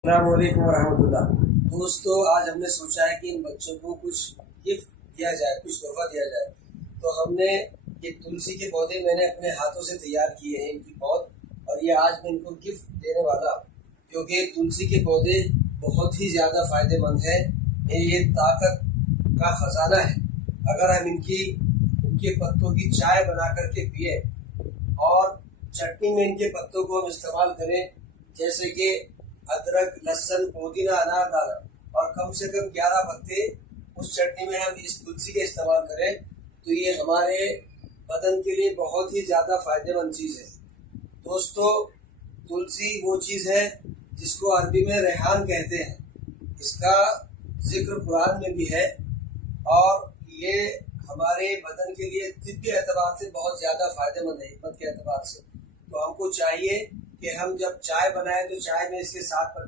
अस्सलामुअलैकुम वरहमतुल्लाह। दोस्तों, आज हमने सोचा है कि इन बच्चों को कुछ गिफ्ट दिया जाए, कुछ तोहफा दिया जाए। तो हमने ये तुलसी के पौधे मैंने अपने हाथों से तैयार किए हैं, इनकी पौध, और ये आज मैं इनको गिफ्ट देने वाला हूँ, क्योंकि तुलसी के पौधे बहुत ही ज़्यादा फायदेमंद है। ये ताकत का खजाना है। अगर हम इनके पत्तों की चाय बना करके पिए और चटनी में इनके पत्तों को हम इस्तेमाल करें, जैसे कि अदरक, लहसुन, पुदीना, अनार दाना, और कम से कम 11 पत्ते उस चटनी में हम इस तुलसी का इस्तेमाल करें, तो ये हमारे बदन के लिए बहुत ही ज़्यादा फायदेमंद चीज़ है। दोस्तों, तुलसी वो चीज़ है जिसको अरबी में रेहान कहते हैं। इसका जिक्र कुरान में भी है, और ये हमारे बदन के लिए तिब्बी एतबार से बहुत ज़्यादा फायदेमंद है, हिकमत के एतबार से। तो हमको चाहिए कि हम जब चाय बनाएं तो चाय में इसके साथ